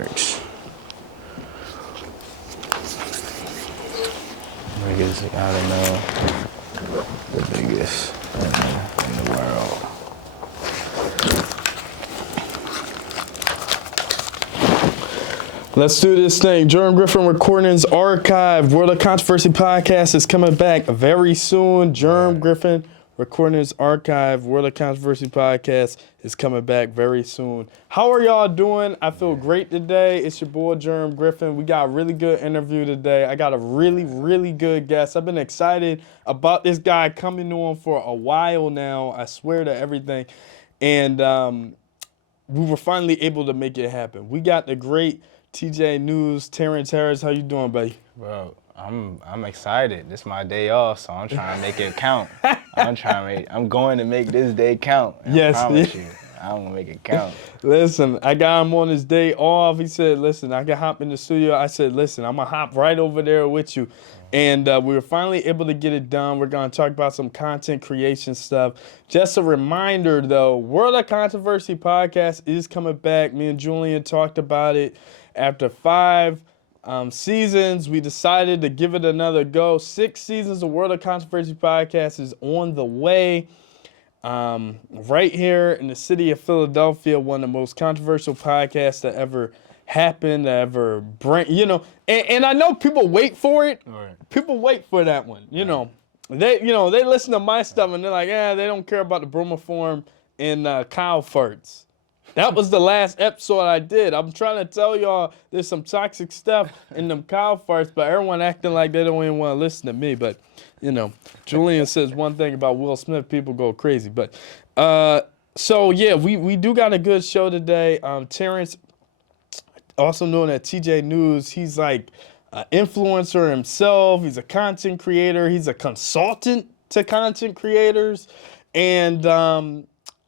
merch. Niggas, I don't know, the biggest in the world. Let's do this thing. Germ Griffin Recordings Archive. World of Controversy podcast is coming back very soon. Germ Griffin Recordings Archive. World of Controversy podcast is coming back very soon. How are y'all doing? I feel great today. It's your boy Germ Griffin. We got a really good interview today. I got a really good guest. I've been excited about this guy coming on for a while now. I swear to everything. And we were finally able to make it happen. We got the great TJ News, Terrence. How you doing, buddy? Bro, I'm excited. This is my day off, so I'm trying to make it count. I'm going to make this day count. Yes. I promise you. I'm gonna make it count. Listen, I got him on his day off. He said, listen, I can hop in the studio. I said, listen, I'm gonna hop right over there with you. And we were finally able to get it done. We're gonna talk about some content creation stuff. Just a reminder though, World of Controversy podcast is coming back. Me and Julian talked about it. After 5 seasons, we decided to give it another go. 6 seasons of World of Controversy podcast is on the way. Right here in the city of Philadelphia, one of the most controversial podcasts that ever happened, that ever and I know people wait for it. Right. People wait for that one. They listen to my stuff and they're like, they don't care about the bromoform and cow farts. That was the last episode I did. I'm trying to tell y'all there's some toxic stuff in them cow farts, but everyone acting like they don't even want to listen to me. But, Julian says one thing about Will Smith, people go crazy. But, we do got a good show today. Terrence, also known as TJ News, he's like an influencer himself. He's a content creator. He's a consultant to content creators. And,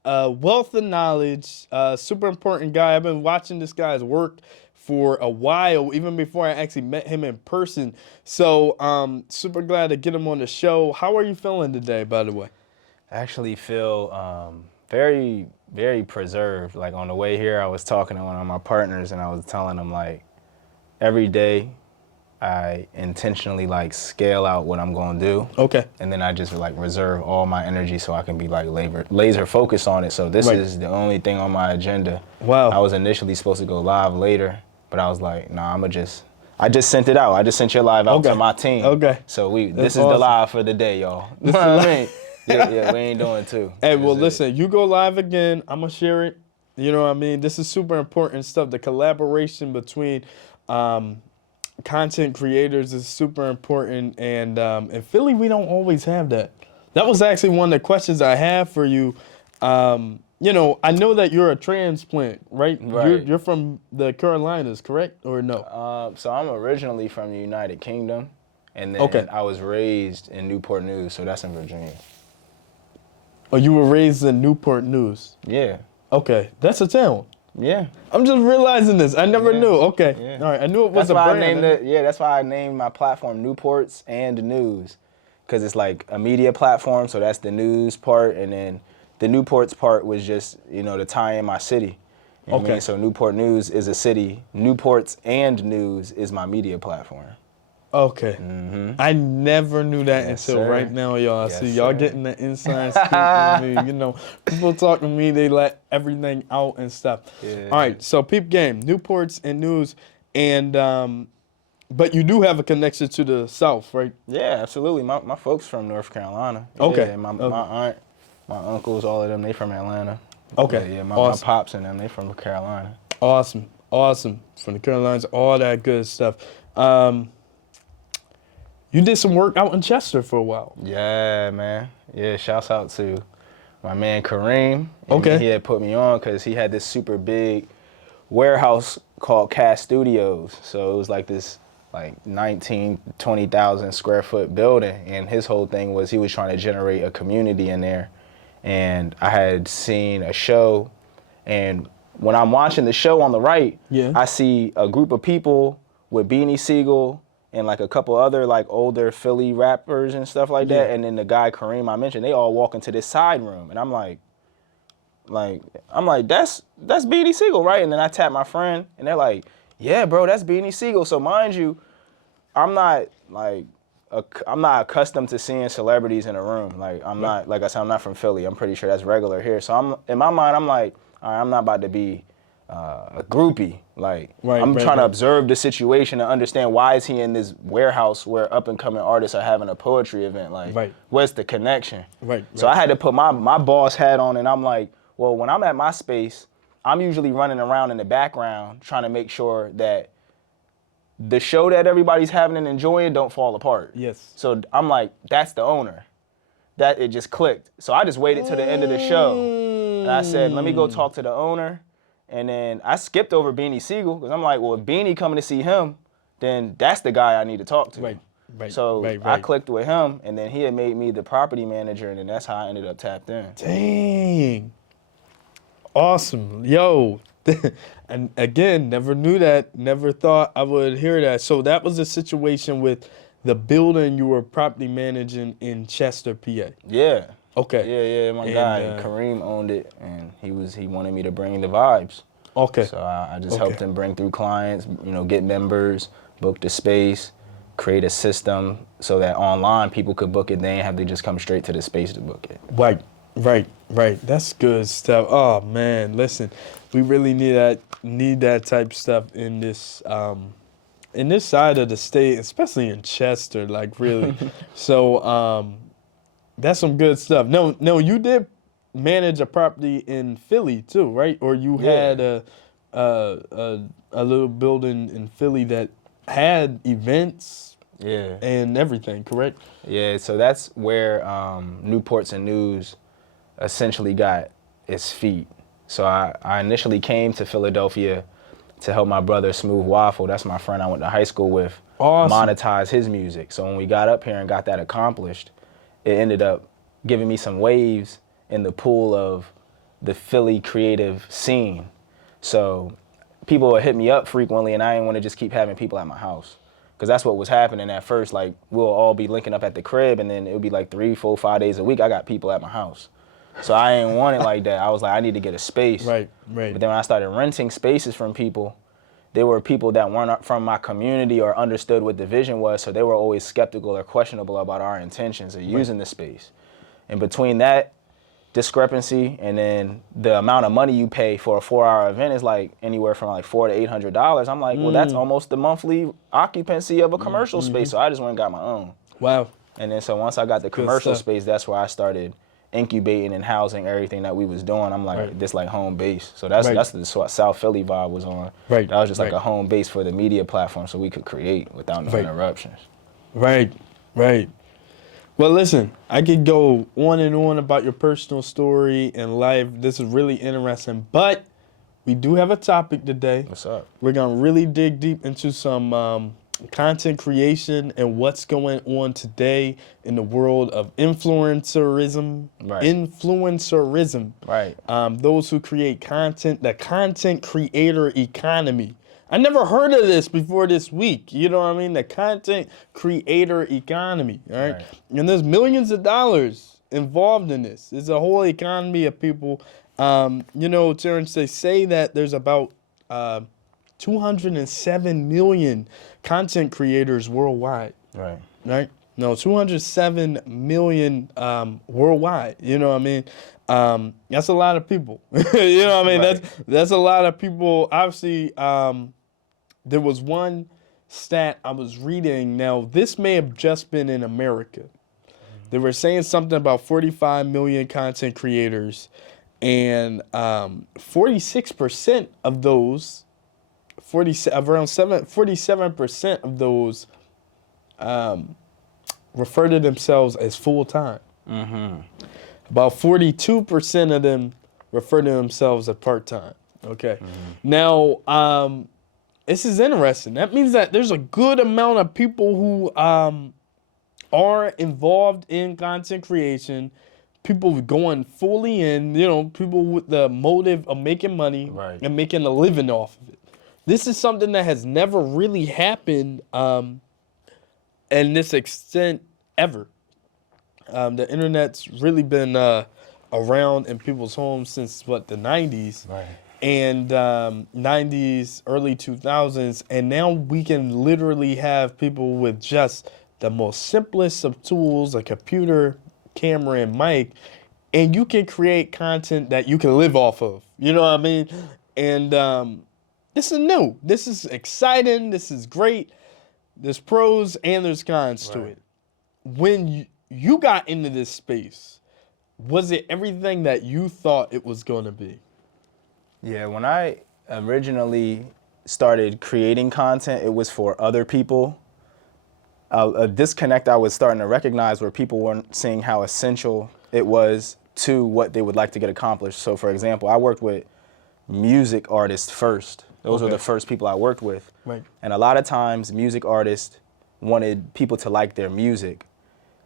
wealth of knowledge, super important guy. I've been watching this guy's work for a while, even before I actually met him in person. So super glad to get him on the show. How are you feeling today, by the way? I actually feel very, very preserved. Like on the way here, I was talking to one of my partners and I was telling him like every day I intentionally like scale out what I'm gonna do. Okay. And then I just like reserve all my energy so I can be like laser focused on it. So this is the only thing on my agenda. Wow. I was initially supposed to go live later, but I was like, nah, I just sent it out. I just sent your live out to my team. Okay. So this is the live for the day, y'all. You know what I mean? Yeah, we ain't doing two. Hey, well, listen, you go live again. I'm gonna share it. You know what I mean? This is super important stuff. The collaboration between content creators is super important, and in Philly we don't always have that. That was actually one of the questions I have for you. I know that you're a transplant, right? You're from the Carolinas, correct, or no? So I'm originally from the United Kingdom, and then I was raised in Newport News, so that's in Virginia. Oh, you were raised in Newport News? Yeah. Okay, that's a town. Yeah. I'm just realizing this. I never knew. Okay. Yeah. All right. I knew it was a brand. That's why I named my platform Newports and News, because it's like a media platform. So that's the news part, and then the Newports part was just to tie in my city. You know what I mean? So Newport News is a city. Newports and News is my media platform. Okay. Mm-hmm. I never knew that until right now, y'all. Yes, See, y'all getting the inside scoop with me. People talk to me, they let everything out and stuff. Yeah. All right, so peep game, Newports and News, and but you do have a connection to the South, right? Yeah, absolutely. My folks from North Carolina. Okay. Yeah, my aunt, my uncles, all of them, they from Atlanta. Okay. Yeah, my pops and them, they from Carolina. Awesome. From the Carolinas, all that good stuff. You did some work out in Chester for a while. Yeah, man. Yeah, shouts out to my man Kareem. Okay. He had put me on because he had this super big warehouse called Cast Studios. So it was like this 20,000 square foot building. And his whole thing was he was trying to generate a community in there. And I had seen a show. And when I'm watching the show on the right, I see a group of people with Beanie Siegel and like a couple other like older Philly rappers and stuff like that. And then the guy Kareem I mentioned, they all walk into this side room. And I'm like, that's Beanie Siegel, right? And then I tap my friend and they're like, yeah, bro, that's Beanie Siegel. So mind you, I'm not accustomed to seeing celebrities in a room. Like I'm not, like I said, I'm not from Philly. I'm pretty sure that's regular here. So in my mind, I'm like, all right, I'm not about to be a groupie. Like I'm trying to observe the situation and understand why is he in this warehouse where up and coming artists are having a poetry event. Like what's the connection? So I had to put my boss hat on, and I'm like, well, when I'm at my space, I'm usually running around in the background trying to make sure that the show that everybody's having and enjoying don't fall apart. Yes. So I'm like, that's the owner. That it just clicked. So I just waited till the end of the show. And I said, let me go talk to the owner. And then I skipped over Beanie Siegel because I'm like, well, if Beanie coming to see him, then that's the guy I need to talk to. So I clicked with him, and then he had made me the property manager, and then that's how I ended up tapped in. Dang. Awesome. Yo. And again, never knew that, never thought I would hear that. So that was a situation with the building you were property managing in Chester, PA. Yeah. Okay. Yeah, my guy, Kareem owned it, and he wanted me to bring the vibes. Okay. So I just helped him bring through clients, get members, book the space, create a system so that online people could book it. They didn't have to just come straight to the space to book it. Right. That's good stuff. Oh man, listen, we really need that type of stuff in this side of the state, especially in Chester, like really. So that's some good stuff. No, you did manage a property in Philly too, right? Or you had a little building in Philly that had events and everything, correct? Yeah, so that's where Newports and News essentially got its feet. So I initially came to Philadelphia to help my brother Smooth Waffle, that's my friend I went to high school with, monetize his music. So when we got up here and got that accomplished, it ended up giving me some waves in the pool of the Philly creative scene. So people would hit me up frequently, and I didn't want to just keep having people at my house. Because that's what was happening at first. Like, we'll all be linking up at the crib, and then it would be like 3, 4, 5 days a week, I got people at my house. So I didn't want it like that. I was like, I need to get a space. Right. But then when I started renting spaces from people, there were people that weren't from my community or understood what the vision was, so they were always skeptical or questionable about our intentions of using the space. And between that discrepancy and then the amount of money you pay for a 4-hour event is like anywhere from like $400 to $800. I'm like, well, that's almost the monthly occupancy of a commercial space. So I just went and got my own. Wow. And then so once I got the commercial space, that's where I started incubating and housing everything that we was doing. I'm like, this like home base. So that's the South Philly vibe was on. That was just like a home base for the media platform so we could create without no interruptions. Right. Well, listen, I could go on and on about your personal story and life. This is really interesting, but we do have a topic today. What's up? We're going to really dig deep into some content creation and what's going on today in the world of influencerism. Those who create content, the content creator economy. I never heard of this before this week. You know what I mean? The content creator economy, all right? And there's millions of dollars involved in this. There's a whole economy of people. Terrence, they say that there's about 207 million content creators worldwide. Right? No, 207 million worldwide. You know what I mean? That's a lot of people. You know what I mean? That's a lot of people. Obviously, there was one stat I was reading. Now, this may have just been in America. They were saying something about 45 million content creators, and 46% of those, 47% of those refer to themselves as full-time. About 42% of them refer to themselves as part-time. Okay. Now, this is interesting. That means that there's a good amount of people who are involved in content creation, people going fully in, people with the motive of making money and making a living off of it. This is something that has never really happened in this extent ever. The internet's really been around in people's homes since, the 90s? and 90s, early 2000s, and now we can literally have people with just the most simplest of tools, a computer, camera, and mic, and you can create content that you can live off of. You know what I mean? And this is new. This is exciting. This is great. There's pros and there's cons to it. When you got into this space, was it everything that you thought it was going to be? Yeah, when I originally started creating content, it was for other people. A disconnect I was starting to recognize where people weren't seeing how essential it was to what they would like to get accomplished. So for example, I worked with music artists first. Those were the first people I worked with. Right. And a lot of times music artists wanted people to like their music.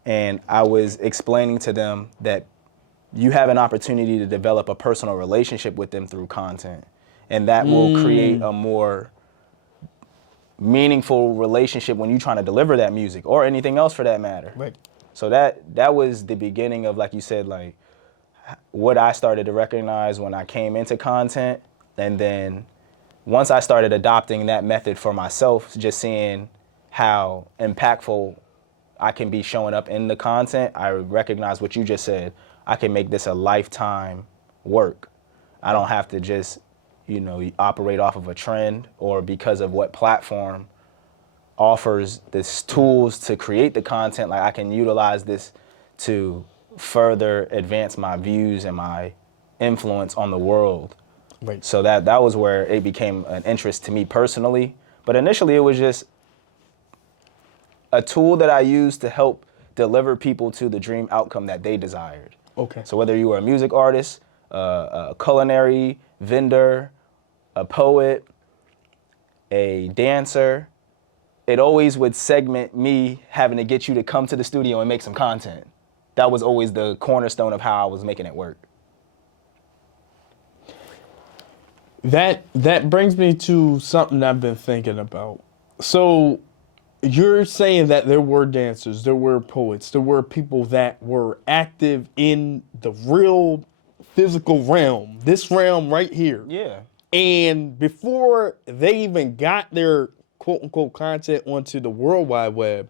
And I was explaining to them that you have an opportunity to develop a personal relationship with them through content. And that will create a more meaningful relationship when you're trying to deliver that music or anything else for that matter. Right. So that was the beginning of, like you said, like what I started to recognize when I came into content. And then once I started adopting that method for myself, just seeing how impactful I can be showing up in the content, I recognize what you just said. I can make this a lifetime work. I don't have to just, operate off of a trend or because of what platform offers this tools to create the content. Like I can utilize this to further advance my views and my influence on the world. Right. So that was where it became an interest to me personally. But initially it was just a tool that I used to help deliver people to the dream outcome that they desired. Okay. So whether you were a music artist, a culinary vendor, a poet, a dancer, it always would segment me having to get you to come to the studio and make some content. That was always the cornerstone of how I was making it work. That brings me to something I've been thinking about. So you're saying that there were dancers, there were poets, there were people that were active in the real physical realm, this realm right here. Yeah. And before they even got their quote unquote content onto the World Wide Web,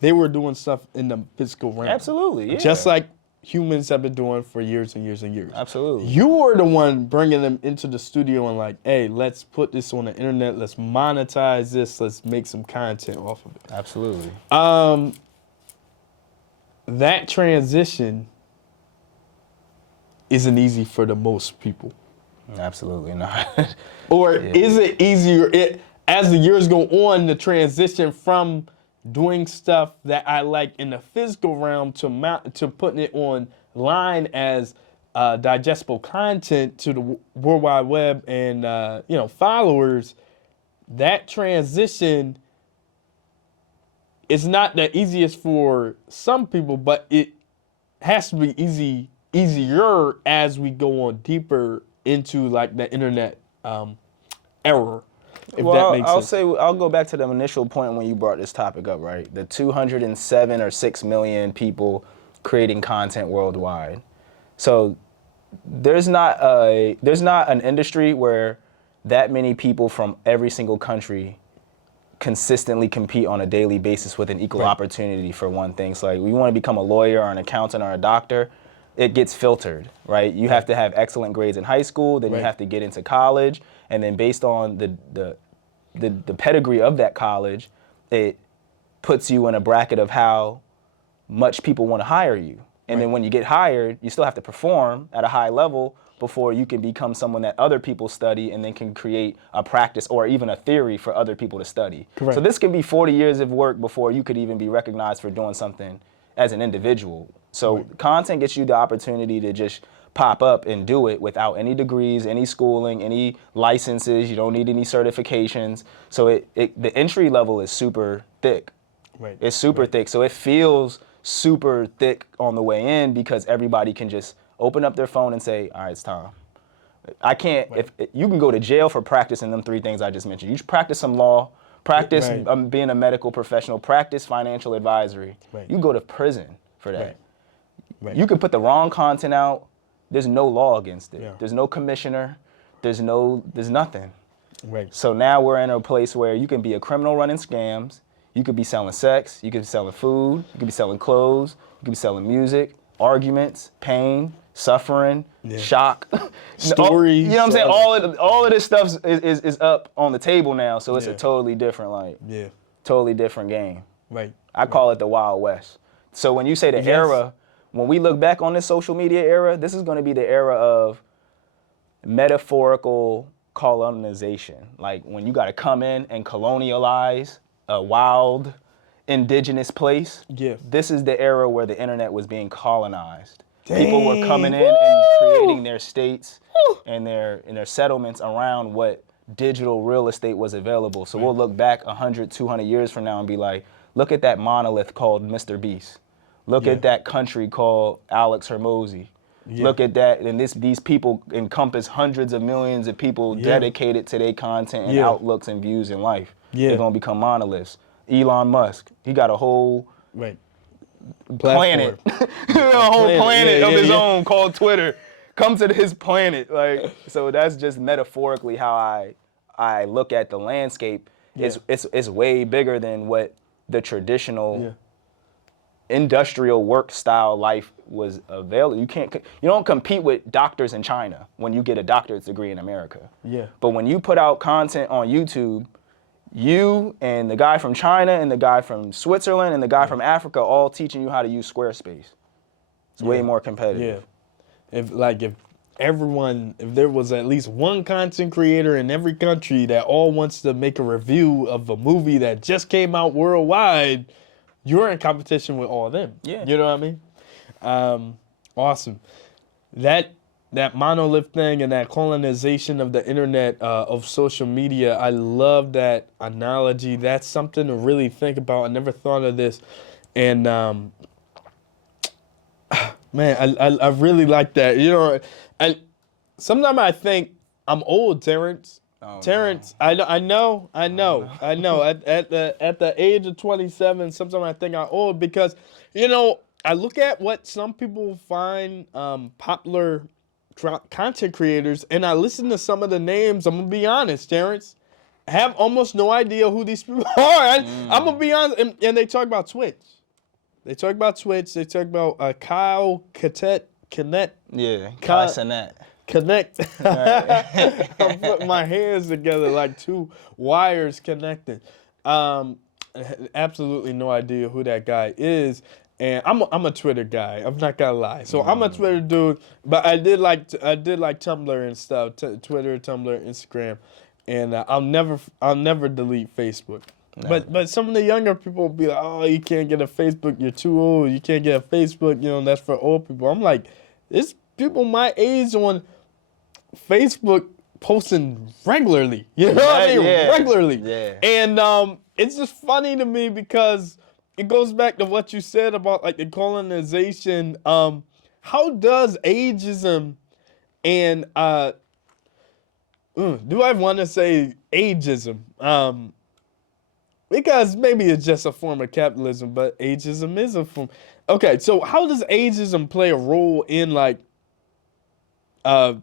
they were doing stuff in the physical realm. Absolutely, yeah. Just like humans have been doing for years and years and years. Absolutely. You were the one bringing them into the studio and like, hey, let's put this on the internet. Let's monetize this. Let's make some content off of it. Absolutely. That transition isn't easy for the most people. Absolutely not. Or is it easier? As the years go on, the transition from doing stuff that I like in the physical realm to putting it online as digestible content to the World Wide Web and followers, that transition is not the easiest for some people, but it has to be easier as we go on deeper into like the internet era. If that makes sense. I'll go back to the initial point when you brought this topic up, right? The 207 or 6 million people creating content worldwide. So there's not an industry where that many people from every single country consistently compete on a daily basis with an equal opportunity for one thing. So like we want to become a lawyer or an accountant or a doctor, it gets filtered, right? You have to have excellent grades in high school, then you have to get into college, and then based on the pedigree of that college, it puts you in a bracket of how much people want to hire you. And then when you get hired, you still have to perform at a high level before you can become someone that other people study and then can create a practice or even a theory for other people to study. Correct. So this can be 40 years of work before you could even be recognized for doing something as an individual. So content gets you the opportunity to just pop up and do it without any degrees, any schooling, any licenses. You don't need any certifications. So the entry level is super thick. Right. It's super thick. So it feels super thick on the way in because everybody can just open up their phone and say, all right, it's time. I can't, if you can go to jail for practicing them 3 things I just mentioned. You should practice some law, practice being a medical professional, practice financial advisory. You go to prison for that. You can put the wrong content out. There's no law against it. There's no commissioner. there's nothing. Right. So now we're in a place where you can be a criminal running scams. You could be selling sex. You could be selling food. You could be selling clothes. You could be selling music, arguments, pain, suffering, shock, stories. You know what I'm saying? All of this stuff is up on the table now. So it's a totally different, totally different game. Right. I call it the Wild West. So when you say the era, when we look back on this social media era, this is going to be the era of metaphorical colonization. Like when you got to come in and colonialize a wild indigenous place. Yeah. This is the era where the internet was being colonized. Dang. People were coming in and creating their states and their settlements around what digital real estate was available. So we'll look back 100, 200 years from now and be like, look at that monolith called Mr. Beast. Look at that country called Alex Hermosi. Look at that, and these people encompass hundreds of millions of people dedicated to their content and outlooks and views in life. They're gonna become monoliths. Elon Musk, he got a whole planet, a whole planet of his own called Twitter. Come to his planet, so that's just metaphorically how I look at the landscape. It's way bigger than what the traditional industrial work style life was available. You don't compete with doctors in China when you get a doctorate degree in America. Yeah. But when you put out content on YouTube, you and the guy from China and the guy from Switzerland and the guy from Africa all teaching you how to use Squarespace. It's way more competitive. Yeah. If there was at least one content creator in every country that all wants to make a review of a movie that just came out worldwide, you're in competition with all of them. Yeah. You know what I mean? Awesome. That monolith thing and that colonization of the internet, of social media, I love that analogy. That's something to really think about. I never thought of this. And man, I really like that. You know, and sometimes I think I'm old, Terrence. Oh, Terrence, no. I know. At the age of 27, sometimes I think I'm old because, you know, I look at what some people find popular content creators, and I listen to some of the names. I'm gonna be honest, Terrence. I have almost no idea who these people are. I'm gonna be honest, and they talk about Twitch. They talk about Kyle Connect. Yeah, Kyle Connect. I'm putting my hands together like two wires connected. Absolutely no idea who that guy is. And I'm a Twitter guy. I'm not gonna lie. So I'm a Twitter dude, but I did like Tumblr and stuff. Twitter, Tumblr, Instagram, and I'll never delete Facebook. No. But some of the younger people will be like, oh, you can't get a Facebook. You're too old. You can't get a Facebook. You know, that's for old people. I'm like, there's people my age on Facebook posting regularly. You know what I mean? Yeah. Regularly. Yeah. And it's just funny to me because it goes back to what you said about like the colonization. How does ageism and do I want to say ageism? Because maybe it's just a form of capitalism, but ageism is a form. Okay, so how does ageism play a role in like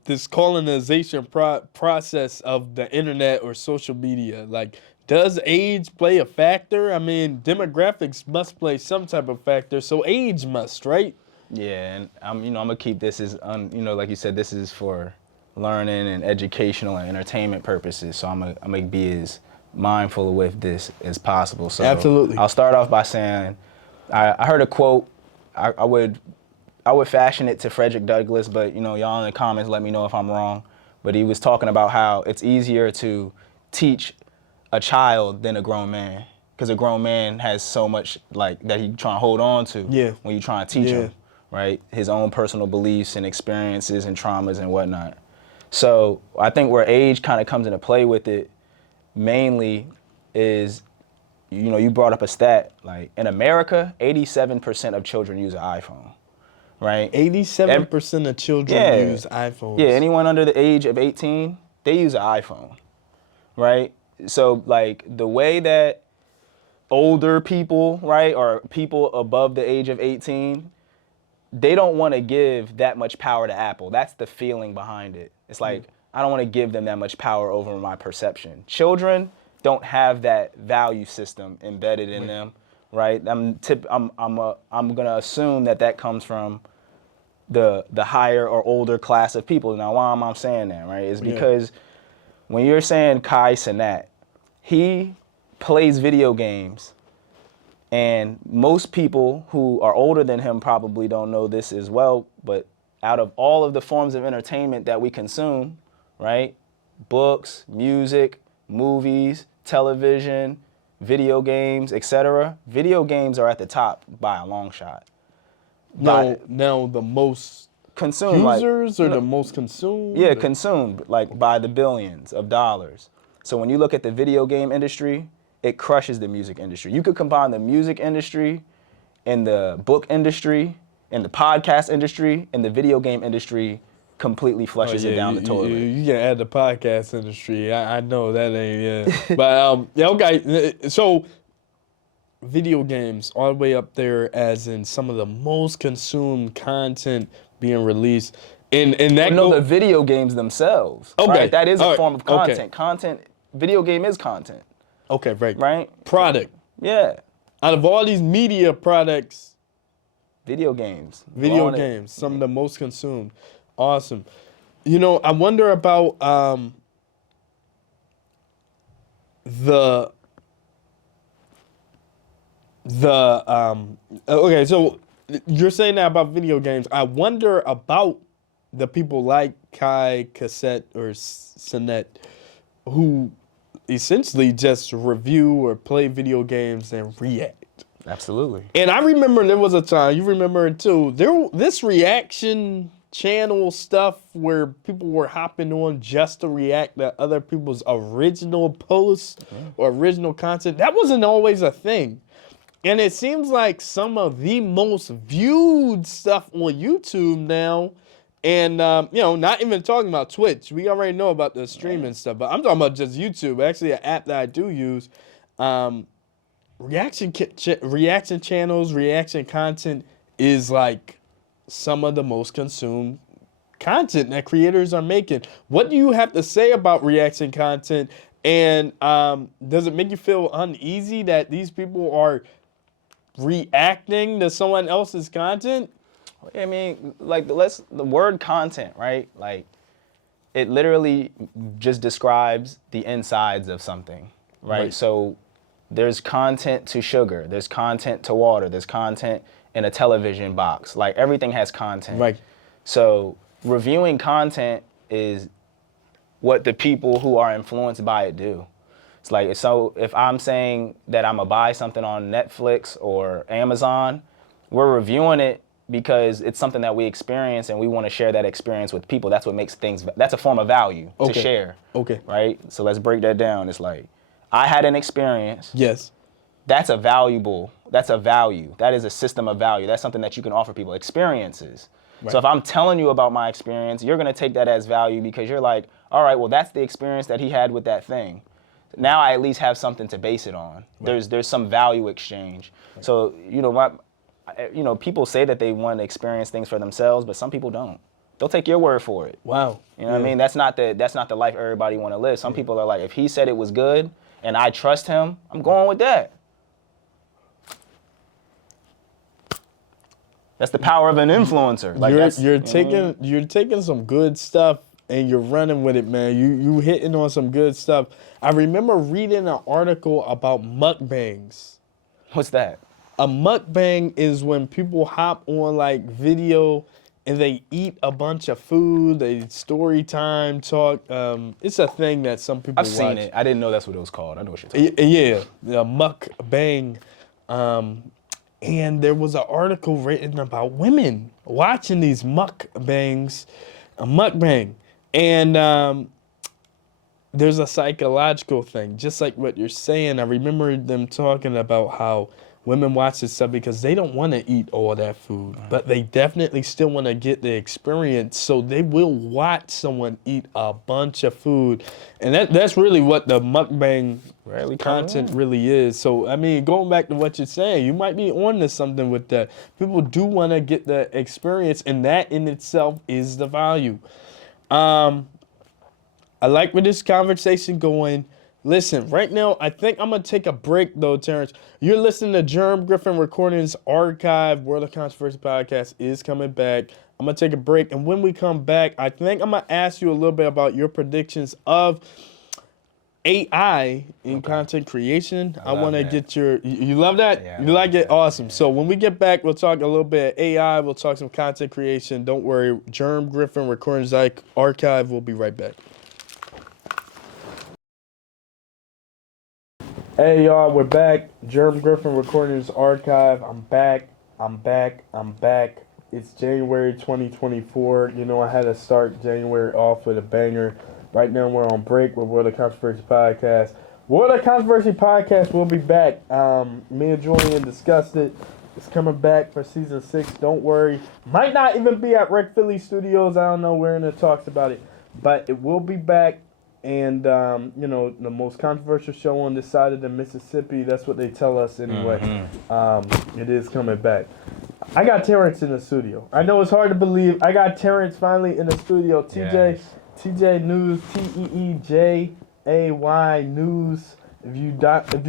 this colonization process of the internet or social media? Like, does age play a factor? I mean, demographics must play some type of factor, so age must, right? Yeah, and I'm gonna keep this as like you said, this is for learning and educational and entertainment purposes. So I'm gonna be as mindful with this as possible. So absolutely. I'll start off by saying I heard a quote. I would fashion it to Frederick Douglass, but y'all in the comments let me know if I'm wrong. But he was talking about how it's easier to teach a child than a grown man, because a grown man has so much like that he trying to hold on to when you trying to teach him, right? His own personal beliefs and experiences and traumas and whatnot. So I think where age kind of comes into play with it mainly is, you brought up a stat, like in America, 87% of children use an iPhone, right? 87% of children use iPhones. Yeah, anyone under the age of 18, they use an iPhone, right? So like the way that older people, right, or people above the age of 18, they don't want to give that much power to Apple. That's the feeling behind it. It's like, I don't want to give them that much power over my perception. Children don't have that value system embedded in them, right? I'm gonna assume that comes from the higher or older class of people. Now, why am I saying that, right? Is because when you're saying Kai Cenat, he plays video games, and most people who are older than him probably don't know this as well, but out of all of the forms of entertainment that we consume, right? Books, music, movies, television, video games, etc. Video games are at the top by a long shot. Now the most consumed users or the most consumed? Yeah, consumed like by the billions of dollars. So when you look at the video game industry, it crushes the music industry. You could combine the music industry and the book industry and the podcast industry and the video game industry completely flushes it down the toilet. You can add the podcast industry. I know that ain't, But, okay. So, video games all the way up there as in some of the most consumed content being released. And that the video games themselves. Okay. Right? That is a form of content. Okay. Video game is content. Okay, right. Right? Product. Yeah. Out of all these media products, video games, some of the most consumed. Awesome. I wonder about okay, so you're saying that about video games. I wonder about the people like Kai Cenat who essentially just review or play video games and react. Absolutely. And I remember there was a time, you remember it too, this reaction channel stuff where people were hopping on just to react to other people's original posts or original content. That wasn't always a thing. And it seems like some of the most viewed stuff on YouTube now, and not even talking about Twitch. We already know about the streaming stuff, but I'm talking about just YouTube. Actually, an app that I do use. Reaction channels, reaction content is like some of the most consumed content that creators are making. What do you have to say about reaction content? And does it make you feel uneasy that these people are reacting to someone else's content? I mean, like the word content, right? Like it literally just describes the insides of something, right? So there's content to sugar, there's content to water, there's content in a television box. Like everything has content. Right. So reviewing content is what the people who are influenced by it do. It's like, so if I'm saying that I'm gonna buy something on Netflix or Amazon, we're reviewing it because it's something that we experience and we want to share that experience with people. That's what makes things, that's a form of value to share. Okay. Right? So let's break that down. It's like, I had an experience. Yes. That's a value. That is a system of value. That's something that you can offer people, experiences. Right. So if I'm telling you about my experience, you're going to take that as value because you're like, all right, well, that's the experience that he had with that thing. Now I at least have something to base it on. Right. There's some value exchange. Right. So, people say that they want to experience things for themselves, but some people don't. They'll take your word for it. Wow. You know what I mean? That's not the life everybody want to live. Some people are like, if he said it was good and I trust him, I'm going with that. That's the power of an influencer. Like you're taking some good stuff and you're running with it, man. You hitting on some good stuff. I remember reading an article about mukbangs. What's that? A mukbang is when people hop on like video and they eat a bunch of food. They story time, talk. It's a thing that some people watch. I've seen it. I didn't know that's what it was called. I know what you're talking about. Yeah, the mukbang. And there was an article written about women watching these mukbangs, a mukbang. And there's a psychological thing, just like what you're saying. I remember them talking about how women watch this stuff because they don't want to eat all that food, but they definitely still want to get the experience. So they will watch someone eat a bunch of food. And that's really what the mukbang content really is. So, I mean, going back to what you're saying, you might be on to something with that. People do want to get the experience, and that in itself is the value. I like where this conversation going. Listen, right now, I think I'm going to take a break, though, Terrence. You're listening to Germ Griffin Recordings Archive. World of Controversy podcast is coming back. I'm going to take a break. And when we come back, I think I'm going to ask you a little bit about your predictions of AI in content creation. I want to get your, you love that? Yeah, you like it? Awesome. Yeah. So when we get back, we'll talk a little bit of AI. We'll talk some content creation. Don't worry. Germ Griffin Recordings Archive. We'll be right back. Hey, y'all. We're back. Germ Griffin Recordings Archive. I'm back. It's January 2024. You know, I had to start January off with a banger. Right now, we're on break with World of Controversy podcast. World of Controversy podcast will be back. Me and Julian discussed it. It's coming back for season 6. Don't worry. Might not even be at Rec Philly Studios. I don't know. We're in the talks about it. But it will be back. And, you know, the most controversial show on this side of the Mississippi. That's what they tell us anyway. Mm-hmm. It is coming back. I got Terrence in the studio. I know it's hard to believe. I got Terrence finally in the studio. TJ News, TEEJAY News. If you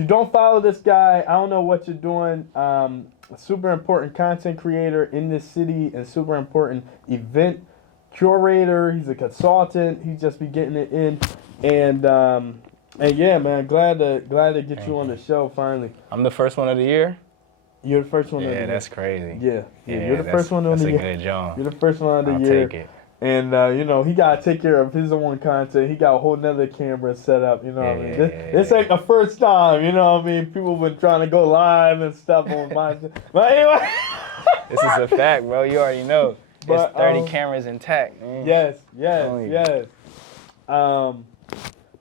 don't follow this guy, I don't know what you're doing. A super important content creator in this city and super important event curator. He's a consultant. He's just be getting it in, and yeah, man, glad to get you on the show finally. I'm the first one of the year. You're the first one. Yeah, that's crazy. Yeah, you're the first one of the year. That's a good job. You're the first one of the year. I'll take it. And, you know, he got to take care of his own content. He got a whole nother camera set up, you know what I mean? This ain't the first time, you know what I mean? People been trying to go live and stuff on my... But anyway... This is a fact, bro. You already know. It's 30 cameras intact, man. Yes.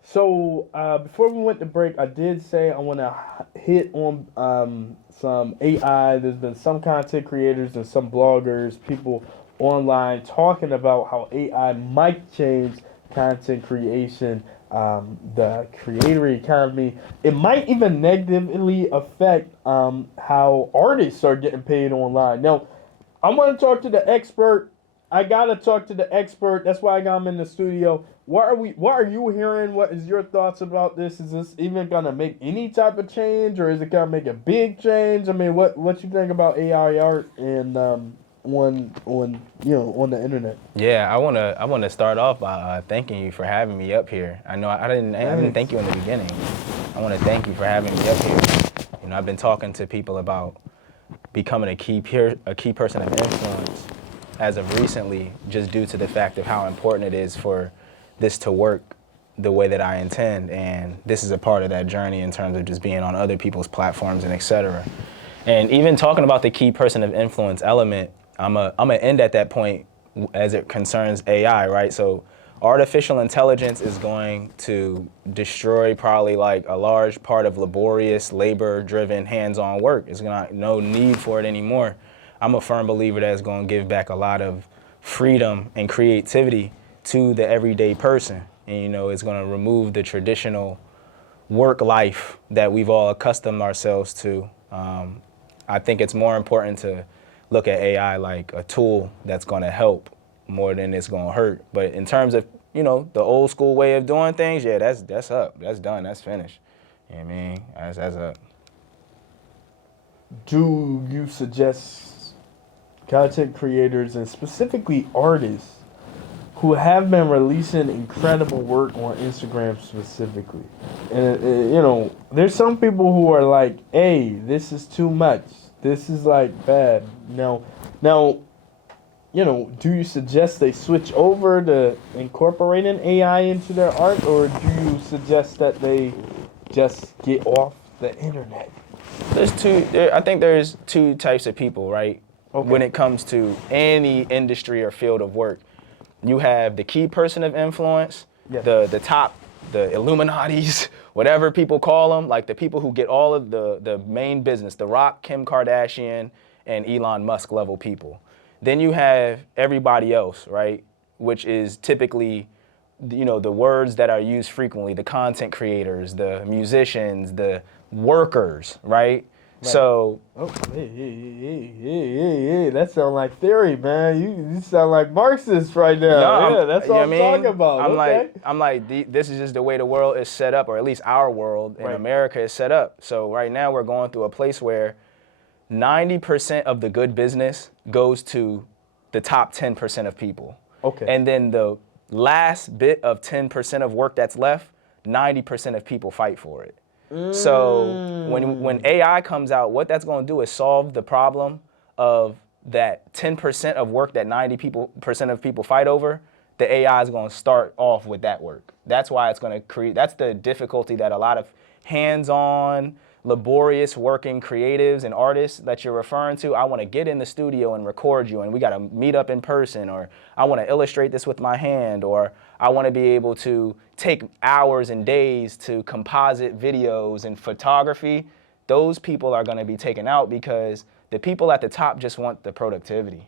So, before we went to break, I did say I want to hit on some AI. There's been some content creators and some bloggers, people online talking about how AI might change content creation, the creator economy. It might even negatively affect how artists are getting paid online. Now, I want to talk to the expert. I gotta talk to the expert. That's why I got him in the studio. What are you hearing? What is your thoughts about this? Is this even gonna make any type of change, or is it gonna make a big change? I mean, what you think about AI art and on the internet? Yeah, I wanna start off by thanking you for having me up here. I know I didn't thank you in the beginning. I want to thank you for having me up here. You know, I've been talking to people about becoming a key person of influence as of recently, just due to the fact of how important it is for this to work the way that I intend. And this is a part of that journey in terms of just being on other people's platforms and et cetera. And even talking about the key person of influence element, I'm gonna end at that point as it concerns AI, right? So artificial intelligence is going to destroy probably like a large part of laborious, labor-driven, hands-on work. There's no need for it anymore. I'm a firm believer that it's going to give back a lot of freedom and creativity to the everyday person. And, you know, it's going to remove the traditional work life that we've all accustomed ourselves to. I think it's more important to look at AI like a tool that's going to help more than it's going to hurt. But in terms of, you know, the old school way of doing things, yeah, that's up. That's done. That's finished. You know what I mean? That's up. Do you suggest content creators and specifically artists who have been releasing incredible work on Instagram specifically? And, you know, there's some people who are like, hey, this is too much. This is like bad. Now, you know, do you suggest they switch over to incorporating AI into their art, or do you suggest that they just get off the internet? I think there's two types of people, right? Okay. When it comes to any industry or field of work. You have the key person of influence, yes. the top, the Illuminatis, whatever people call them, like the people who get all of the main business, The Rock, Kim Kardashian, and Elon Musk level people. Then you have everybody else, right? Which is typically, you know, the words that are used frequently, the content creators, the musicians, the workers, right? So, hey, that sounds like theory, man. You sound like Marxist right now. no, That's what I'm talking about. I'm like, this is just the way the world is set up, or at least our world in America is set up. So right now we're going through a place where 90% of the good business goes to the top 10% of people. Okay. And then the last bit of 10% of work that's left, 90% of people fight for it. So when AI comes out, what that's going to do is solve the problem of that 10% of work that 90% of people fight over. The AI is going to start off with that work. That's why it's going to create, that's the difficulty that a lot of hands-on, laborious working creatives and artists that you're referring to. I want to get in the studio and record you, and we got to meet up in person, or I want to illustrate this with my hand, or I want to be able to take hours and days to composite videos and photography. Those people are going to be taken out because the people at the top just want the productivity.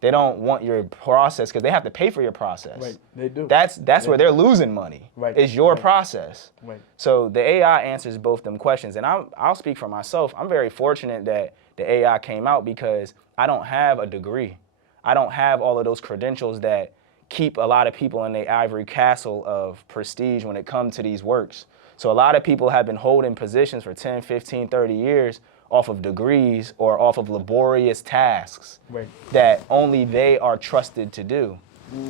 They don't want your process because they have to pay for your process. Right, they do. That's where they're losing money. Right. Is your process. Right. So the AI answers both them questions. And I'll speak for myself. I'm very fortunate that the AI came out because I don't have a degree. I don't have all of those credentials that keep a lot of people in the ivory castle of prestige when it comes to these works. So a lot of people have been holding positions for 10, 15, 30 years off of degrees or off of laborious tasks that only they are trusted to do.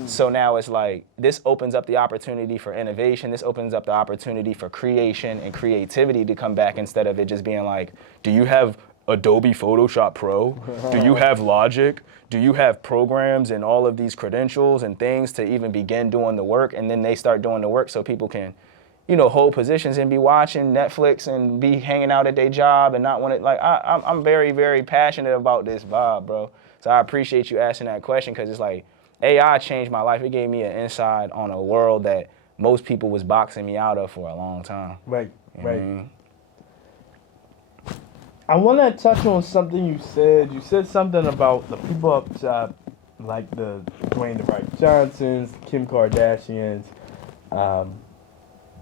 So now it's like, this opens up the opportunity for innovation. This opens up the opportunity for creation and creativity to come back instead of it just being like, do you have Adobe Photoshop Pro? Do you have Logic? Do you have programs and all of these credentials and things to even begin doing the work? And then they start doing the work so people can, you know, hold positions and be watching Netflix and be hanging out at their job and not want to, like, I'm very, very passionate about this vibe, bro. So I appreciate you asking that question because it's like, AI changed my life. It gave me an insight on a world that most people was boxing me out of for a long time. Right, right. I want to touch on something you said. You said something about the people up top, like the Dwayne The Rock Johnsons, Kim Kardashians,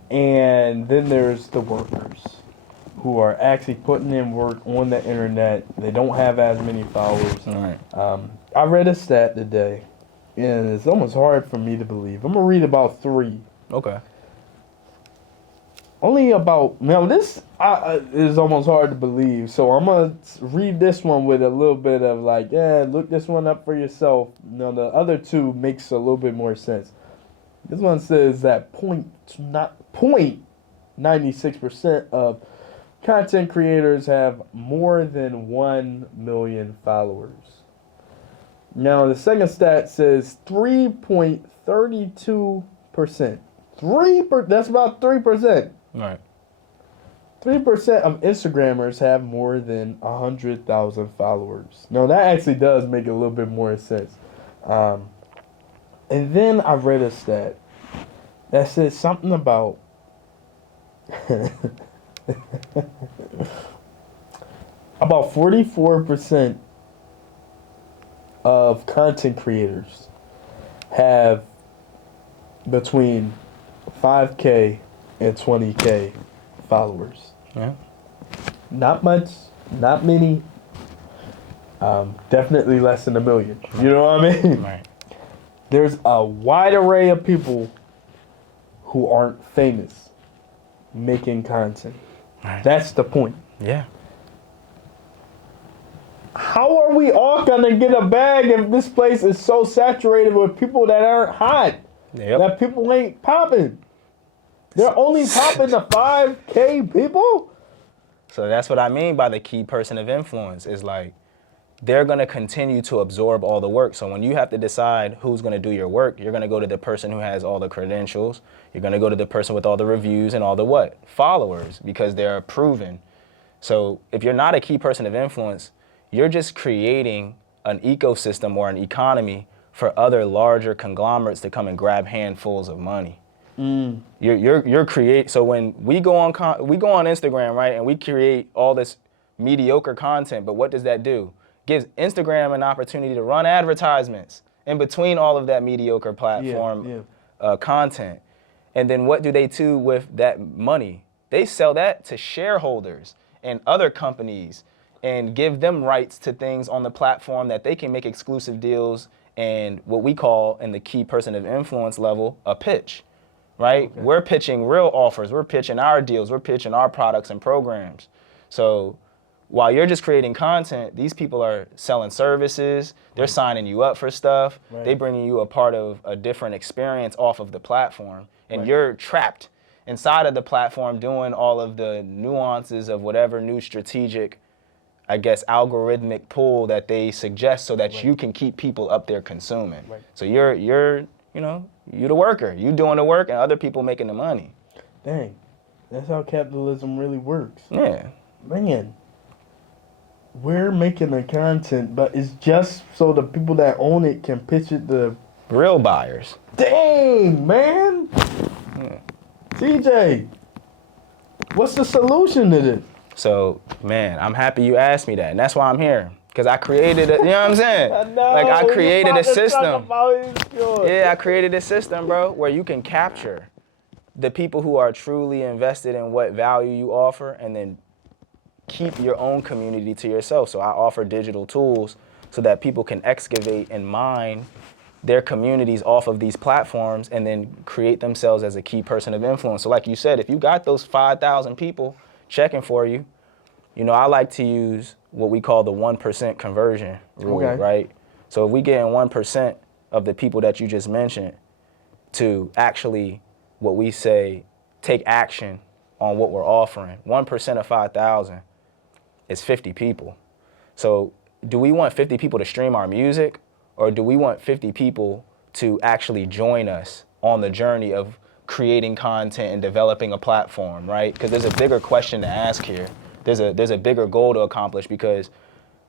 and then there's the workers who are actually putting in work on the internet. They don't have as many followers. Right. I read a stat today, and it's almost hard for me to believe. I'm going to read about 3. Okay. Only about, now this is almost hard to believe, so I'm going to read this one with a little bit of like, yeah, look this one up for yourself. Now the other 2 makes a little bit more sense. This one says that 0.96% of content creators have more than 1 million followers. Now, the second stat says 3.32%. That's about 3%. Right. 3% of Instagrammers have more than 100,000 followers. Now, that actually does make a little bit more sense. And then I read a stat that says something about about 44% of content creators have between 5K and 20K followers. Yeah. Not much, not many. Definitely less than 1 million. You know what I mean? Right. There's a wide array of people who aren't famous making content. Right. That's the point. Yeah. How are we all gonna get a bag if this place is so saturated with people that aren't hot? Yep. That people ain't popping. They're only popping the 5K people? So that's what I mean by the key person of influence is like, they're going to continue to absorb all the work. So when you have to decide who's going to do your work, you're going to go to the person who has all the credentials. You're going to go to the person with all the reviews and all the what? Followers, because they're proven. So if you're not a key person of influence, you're just creating an ecosystem or an economy for other larger conglomerates to come and grab handfuls of money. So when we go on Instagram, right, and we create all this mediocre content, but what does that do? Gives Instagram an opportunity to run advertisements in between all of that mediocre platform content. And then what do they do with that money? They sell that to shareholders and other companies and give them rights to things on the platform that they can make exclusive deals and what we call in the key person of influence level, a pitch, right? Okay. We're pitching real offers. We're pitching our deals. We're pitching our products and programs. So while you're just creating content, these people are selling services. They're signing you up for stuff. They're bringing you a part of a different experience off of the platform. And you're trapped inside of the platform doing all of the nuances of whatever new strategic, I guess, algorithmic pull that they suggest so that you can keep people up there consuming. So you're the worker. You doing the work and other people making the money. Dang, that's how capitalism really works. Yeah. Man, we're making the content, but it's just so the people that own it can pitch it to real buyers. Dang, man. Yeah. TJ, what's the solution to this? So, man, I'm happy you asked me that, and that's why I'm here. Because I created you know what I'm saying? I know, I created a system. Yeah, I created a system, bro, where you can capture the people who are truly invested in what value you offer and then keep your own community to yourself. So I offer digital tools so that people can excavate and mine their communities off of these platforms and then create themselves as a key person of influence. So like you said, if you got those 5,000 people checking for you, I like to use what we call the 1% conversion rule, right? So if we get in 1% of the people that you just mentioned to actually, what we say, take action on what we're offering, 1% of 5,000 is 50 people. So do we want 50 people to stream our music, or do we want 50 people to actually join us on the journey of creating content and developing a platform, right? Because there's a bigger question to ask here. There's a bigger goal to accomplish, because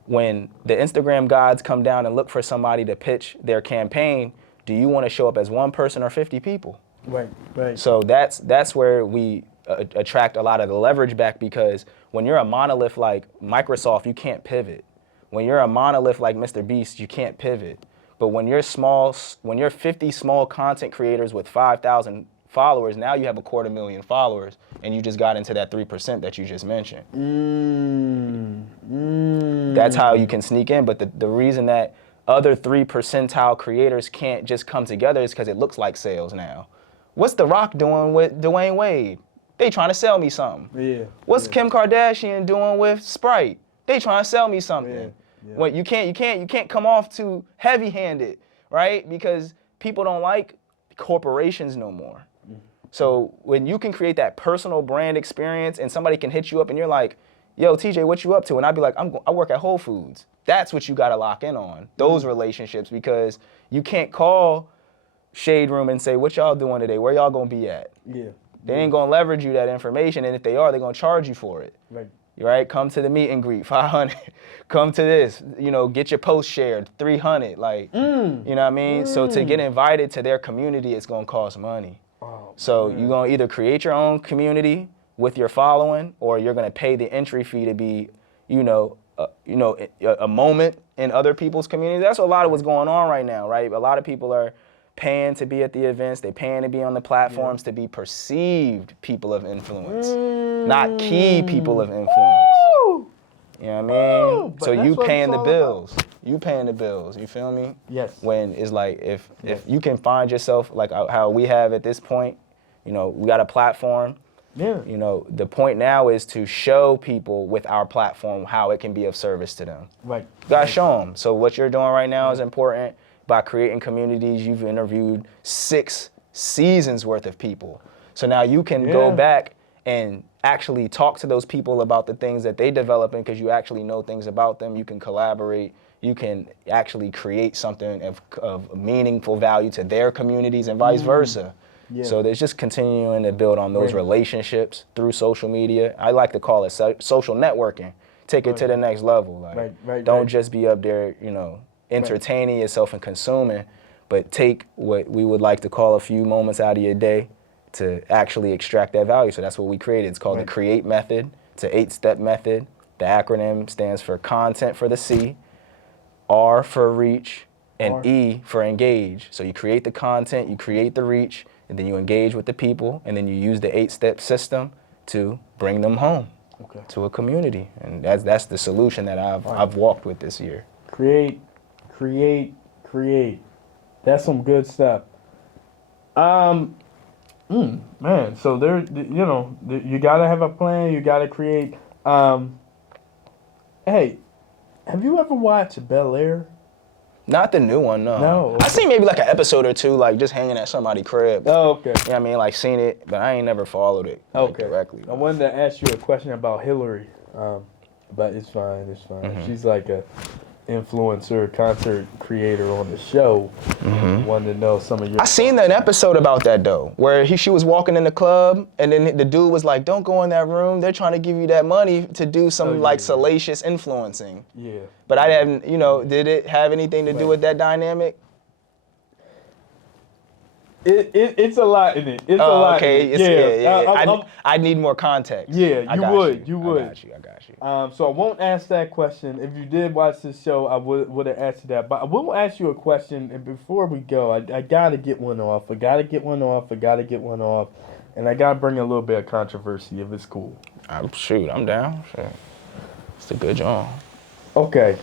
when the Instagram gods come down and look for somebody to pitch their campaign, do you want to show up as one person or 50 people? Right. So that's where we attract a lot of the leverage back, because when you're a monolith like Microsoft, you can't pivot. When you're a monolith like Mr. Beast, you can't pivot. But when you're 50 small content creators with 5,000 followers, now you have 250,000 followers, and you just got into that 3% that you just mentioned. That's how you can sneak in. But the reason that other 3 percentile creators can't just come together is because it looks like sales now. What's The Rock doing with Dwayne Wade? They trying to sell me something. Yeah. What's Kim Kardashian doing with Sprite? They trying to sell me something. Yeah. Well, you can't come off too heavy-handed, right? Because people don't like corporations no more. So when you can create that personal brand experience and somebody can hit you up and you're like, yo, TJ, what you up to? And I'd be like, I work at Whole Foods. That's what you got to lock in on, those relationships, because you can't call Shade Room and say, what y'all doing today? Where y'all going to be at? Yeah. They ain't going to leverage you that information, and if they are, they're going to charge you for it. Right? Come to the meet and greet, 500. Come to this, get your post shared, 300. You know what I mean? So to get invited to their community, it's going to cost money. So you're going to either create your own community with your following, or you're going to pay the entry fee to be, a moment in other people's communities. That's a lot of what's going on right now, right? A lot of people are paying to be at the events. They're paying to be on the platforms to be perceived people of influence, not key people of influence. You know what I mean? So you paying the bills. You paying the bills. You feel me? Yes. When it's like, if you can find yourself, like how we have at this point, we got a platform. Yeah. The point now is to show people with our platform how it can be of service to them. Right. You gotta show them. So what you're doing right now is important. By creating communities, you've interviewed 6 seasons worth of people. So now you can go back and actually talk to those people about the things that they developing, because you actually know things about them. You can collaborate. You can actually create something of meaningful value to their communities and vice versa. Yeah. So there's just continuing to build on those relationships through social media. I like to call it social networking. Take it to the next level. Don't just be up there, entertaining yourself and consuming, but take what we would like to call a few moments out of your day to actually extract that value. So that's what we created. It's called the CREATE method. It's an 8-step method. The acronym stands for content for the C, R for reach, and E for engage. So you create the content, you create the reach, and then you engage with the people, and then you use the 8-step system to bring them home. to a community, and that's the solution that I've walked with this year. Create. That's some good stuff. Man, so there, you gotta have a plan. You gotta create. Hey, have you ever watched Bel Air? Not the new one, no. No. Okay. I seen maybe like an episode or two, like just hanging at somebody's crib. Oh, okay. You know what I mean? Like seen it, but I ain't never followed it directly. I wanted to ask you a question about Hillary, but it's fine. Mm-hmm. She's like a influencer, concert creator on the show. Mm-hmm. Wanted to know some of your. I seen an episode about that though, where she was walking in the club, and then the dude was like, "Don't go in that room. They're trying to give you that money to do some salacious influencing." Yeah. But I haven't, did it have anything to do with that dynamic? It's a lot in it. It's a lot. Okay. In it. Yeah. I need more context. Yeah, you would. I got you. So I won't ask that question. If you did watch this show, I would have asked you that. But I will ask you a question. And before we go, I got to get one off. And I got to bring a little bit of controversy if it's cool. I'm down. Sure. It's a good job. Okay.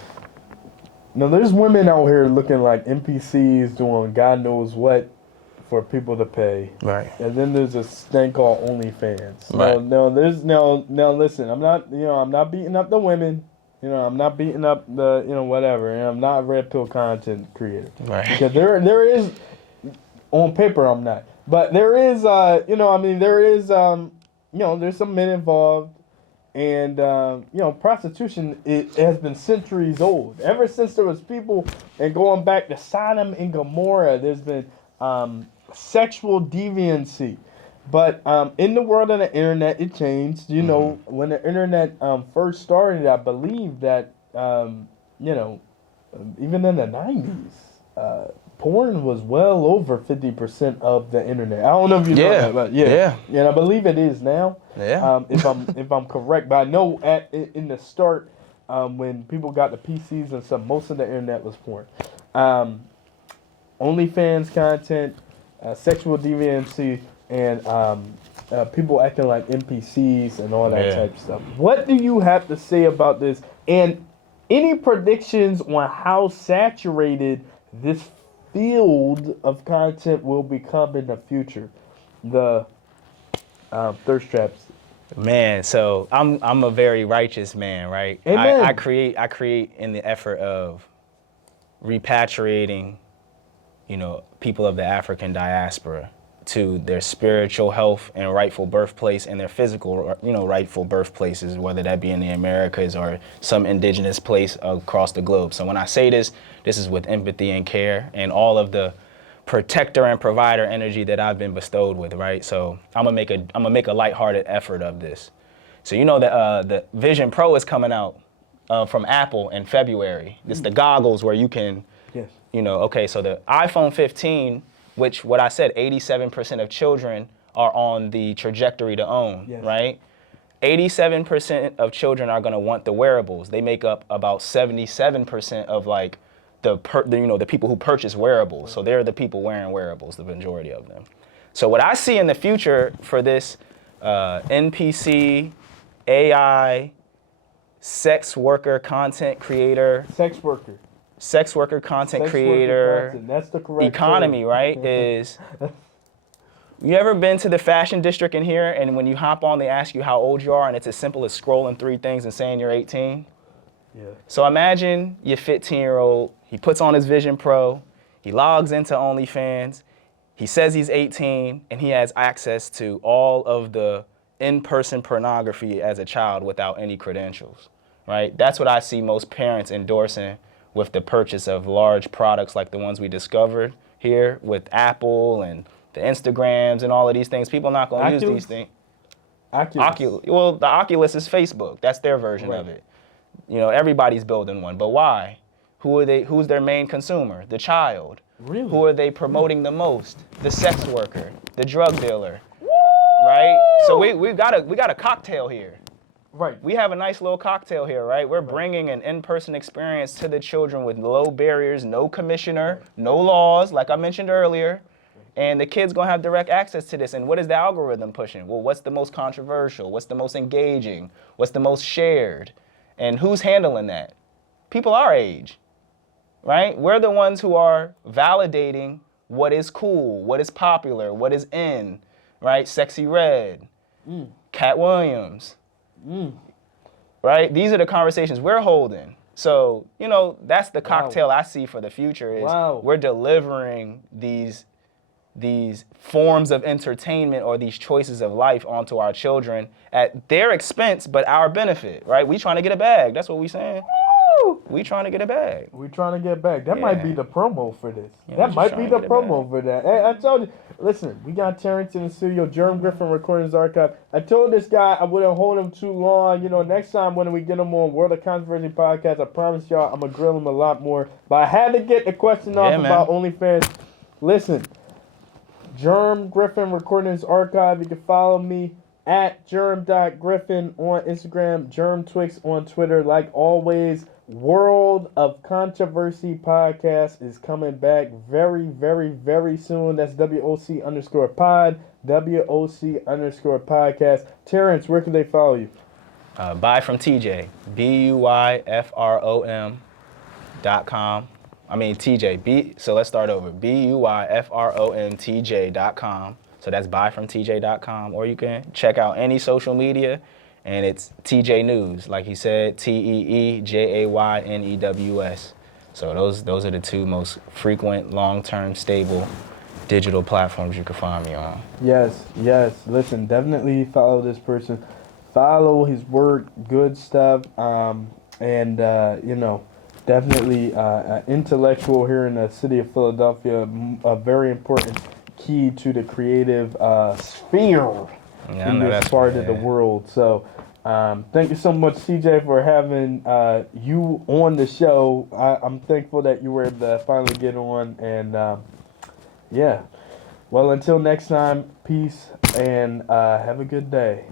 Now, there's women out here looking like NPCs doing God knows what for people to pay. Right. And then there's this thing called OnlyFans. Right. Now listen, I'm not beating up the women. I'm not beating up the, whatever. And I'm not a red pill content creator. Right. Because there is, on paper I'm not. But there is, there's some men involved. And, prostitution, it has been centuries old. Ever since there was people, and going back to Sodom and Gomorrah, there's been sexual deviancy. But in the world of the internet, it changed. When the internet first started, I believe that, even in the 90s, porn was well over 50% of the internet. I don't know if you know that, but yeah. And I believe it is now. Yeah. If I'm correct, but I know in the start, when people got the PCs and stuff, most of the internet was porn. OnlyFans content, sexual deviancy, and people acting like NPCs and all that type of stuff. What do you have to say about this? And any predictions on how saturated this field of content will become in the future? The thirst traps. Man, so I'm a very righteous man, right? Amen. I create in the effort of repatriating, people of the African diaspora to their spiritual health and rightful birthplace, and their physical, rightful birthplaces, whether that be in the Americas or some indigenous place across the globe. So when I say this is with empathy and care and all of the protector and provider energy that I've been bestowed with, right? So I'm gonna make a lighthearted effort of this. So the Vision Pro is coming out from Apple in February. It's the goggles where you can, so the iPhone 15, which what I said, 87% of children are on the trajectory to own, right? 87% of children are gonna want the wearables. They make up about 77% of the people who purchase wearables. So they're the people wearing wearables, the majority of them. So what I see in the future for this NPC, AI, sex worker content creator. Sex worker content creator. That's the correct economy, term. right? Is you ever been to the fashion district in here, and when you hop on, they ask you how old you are, and it's as simple as scrolling 3 things and saying you're 18? Yeah. So imagine your 15-year-old, he puts on his Vision Pro, he logs into OnlyFans, he says he's 18, and he has access to all of the in-person pornography as a child without any credentials, right? That's what I see most parents endorsing with the purchase of large products like the ones we discovered here with Apple and the Instagrams and all of these things. People are not going to use these things. Oculus. Well, the Oculus is Facebook. That's their version of it. Everybody's building one, but why? Who's their main consumer? The child. Really? Who are they promoting the most? The sex worker, the drug dealer. Woo! Right? So we got a cocktail here. Right. We have a nice little cocktail here, right? We're bringing an in-person experience to the children with low barriers, no commissioner, no laws, like I mentioned earlier. And the kid's gonna have direct access to this. And what is the algorithm pushing? Well, what's the most controversial? What's the most engaging? What's the most shared? And who's handling that? People our age, right? We're the ones who are validating what is cool, what is popular, what is in, right? Sexy Red, Cat Williams, right? These are the conversations we're holding. So, you know, that's the cocktail I see for the future is we're delivering these forms of entertainment or these choices of life onto our children at their expense, but our benefit, right? We trying to get a bag. That's what we saying. We trying to get a bag. We trying to get back. That might be the promo for this. Yeah, that might be the promo for that. Hey, I told you. Listen, we got Terrence in the studio, Germ Griffin Recordings Archive. I told this guy I wouldn't hold him too long. You know, next time when we get him on World of Controversy podcast, I promise y'all I'm going to grill him a lot more. But I had to get the question off about OnlyFans. Listen, Germ Griffin Recordings Archive. You can follow me at germ.griffin on Instagram, GermTwix on Twitter. Like always, World of Controversy podcast is coming back very, very, very soon. That's WOC_pod, WOC_podcast. Terrence, where can they follow you? Buy from TJ, BUYFROM.com. I mean, TJ, so let's start over. BUYFROMTJ.com. So that's buyfromtj.com. Or you can check out any social media, and it's TJ News. Like he said, TEEJAYNEWS. So those are the two most frequent, long-term, stable digital platforms you can find me on. Yes. Listen, definitely follow this person. Follow his work, good stuff. Definitely intellectual here in the city of Philadelphia. A very important key to the creative sphere in this part of the world. So thank you so much, CJ, for having you on the show. I'm thankful that you were able to finally get on. And well, until next time, peace and have a good day.